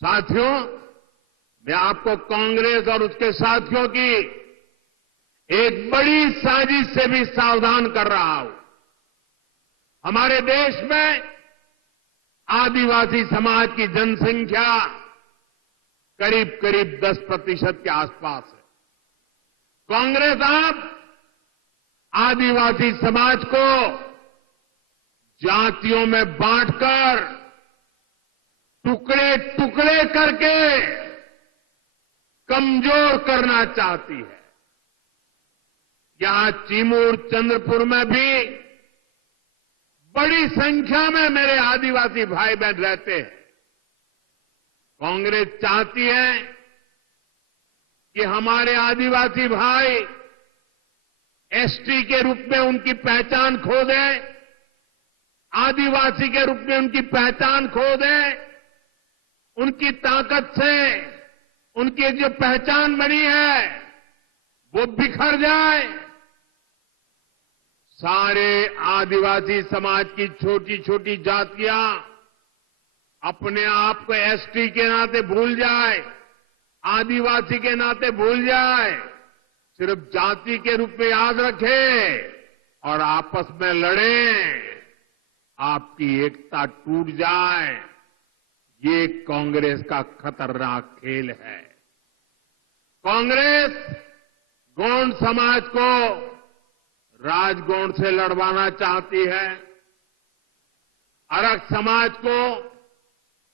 साथियों, मैं आपको कांग्रेस और उसके साथियों की एक बड़ी साजिश से भी सावधान कर रहा हूं। हमारे देश में आदिवासी समाज की जनसंख्या करीब करीब 10% के आसपास है। कांग्रेस अब आदिवासी समाज को जातियों में बांटकर टुकड़े टुकड़े करके कमजोर करना चाहती है। यहां चिमूर चंद्रपुर में भी बड़ी संख्या में मेरे आदिवासी भाई बहन रहते हैं। कांग्रेस चाहती है कि हमारे आदिवासी भाई एसटी के रूप में उनकी पहचान खो दें, आदिवासी के रूप में उनकी पहचान खो दें, उनकी ताकत से उनकी जो पहचान बनी है वो बिखर जाए। सारे आदिवासी समाज की छोटी छोटी जातियां अपने आप को एसटी के नाते भूल जाए, आदिवासी के नाते भूल जाए, सिर्फ जाति के रूप में याद रखें और आपस में लड़ें, आपकी एकता टूट जाए। ये कांग्रेस का खतरनाक खेल है। कांग्रेस गौंड समाज को राजगौंड से लड़वाना चाहती है, अरग समाज को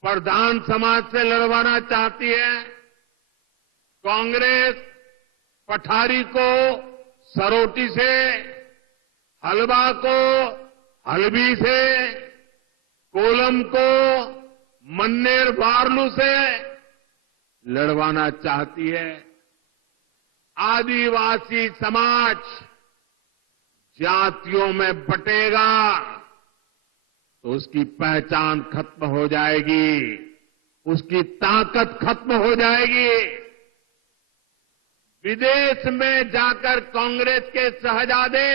प्रधान समाज से लड़वाना चाहती है, कांग्रेस पठारी को सरोटी से, हलवा को हलबी से, कोलम को मन्नेर वार्लू से लड़वाना चाहती है। आदिवासी समाज जातियों में बटेगा तो उसकी पहचान खत्म हो जाएगी, उसकी ताकत खत्म हो जाएगी। विदेश में जाकर कांग्रेस के शहजादे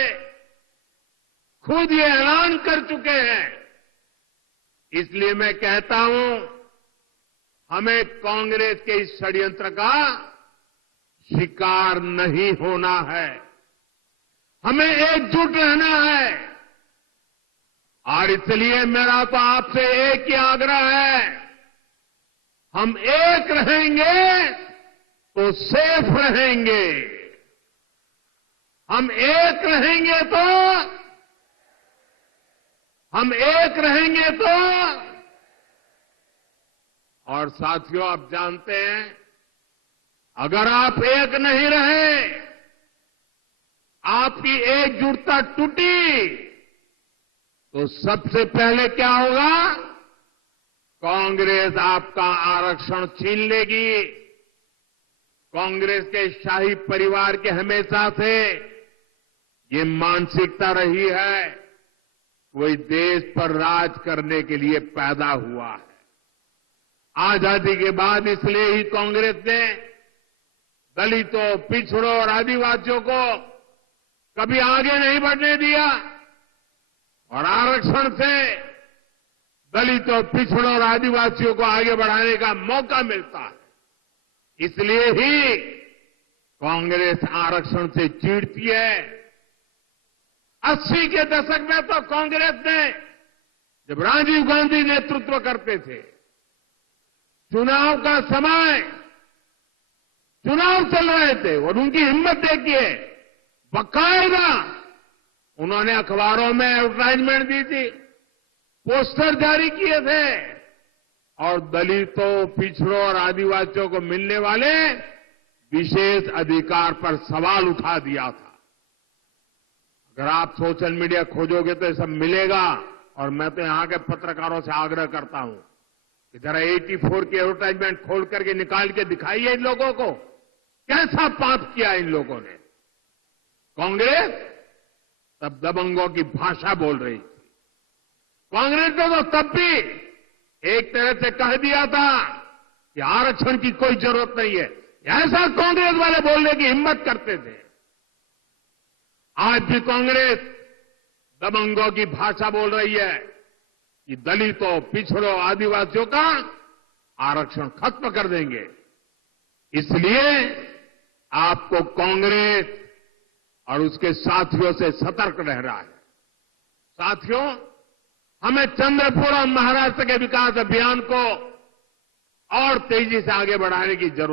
खुद ये ऐलान कर चुके हैं। इसलिए मैं कहता हूं, हमें कांग्रेस के इस षड्यंत्र का शिकार नहीं होना है, हमें एकजुट रहना है। और इसलिए मेरा तो आपसे एक ही आग्रह है, हम एक रहेंगे तो सेफ रहेंगे, हम एक रहेंगे तो और साथियों, आप जानते हैं, अगर आप एक नहीं रहे, आपकी एकजुटता टूटी, तो सबसे पहले क्या होगा? कांग्रेस आपका आरक्षण छीन लेगी। कांग्रेस के शाही परिवार के हमेशा से ये मानसिकता रही है, कोई देश पर राज करने के लिए पैदा हुआ है। आजादी के बाद इसलिए ही कांग्रेस ने दलितों, पिछड़ों और आदिवासियों को कभी आगे नहीं बढ़ने दिया और आरक्षण से दलितों, पिछड़ों और आदिवासियों को आगे बढ़ाने का मौका मिलता है। इसलिए ही कांग्रेस आरक्षण से चिढ़ती है। 80 के दशक में तो कांग्रेस ने, जब राजीव गांधी नेतृत्व करते थे, चुनाव का समय, चुनाव चल रहे थे और उनकी हिम्मत देखिए, बाकायदा उन्होंने अखबारों में एडवर्टाइजमेंट दी थी, पोस्टर जारी किए थे और दलितों, पिछड़ों और आदिवासियों को मिलने वाले विशेष अधिकार पर सवाल उठा दिया था। अगर आप सोशल मीडिया खोजोगे तो ये सब मिलेगा। और मैं तो यहां के पत्रकारों से आग्रह करता हूं कि जरा 84 की एडवर्टाइजमेंट खोल करके निकाल के दिखाइए इन लोगों को, कैसा पाप किया इन लोगों ने। कांग्रेस तब दबंगों की भाषा बोल रही थी। कांग्रेस ने तो तब भी एक तरह से कह दिया था कि आरक्षण की कोई जरूरत नहीं है, ऐसा कांग्रेस वाले बोलने की हिम्मत करते थे। आज भी कांग्रेस दबंगों की भाषा बोल रही है कि दलितों, पिछड़ों, आदिवासियों का आरक्षण खत्म कर देंगे। इसलिए आपको कांग्रेस और उसके साथियों से सतर्क रहना है। साथियों, हमें चंद्रपुर और महाराष्ट्र के विकास अभियान को और तेजी से आगे बढ़ाने की जरूरत है।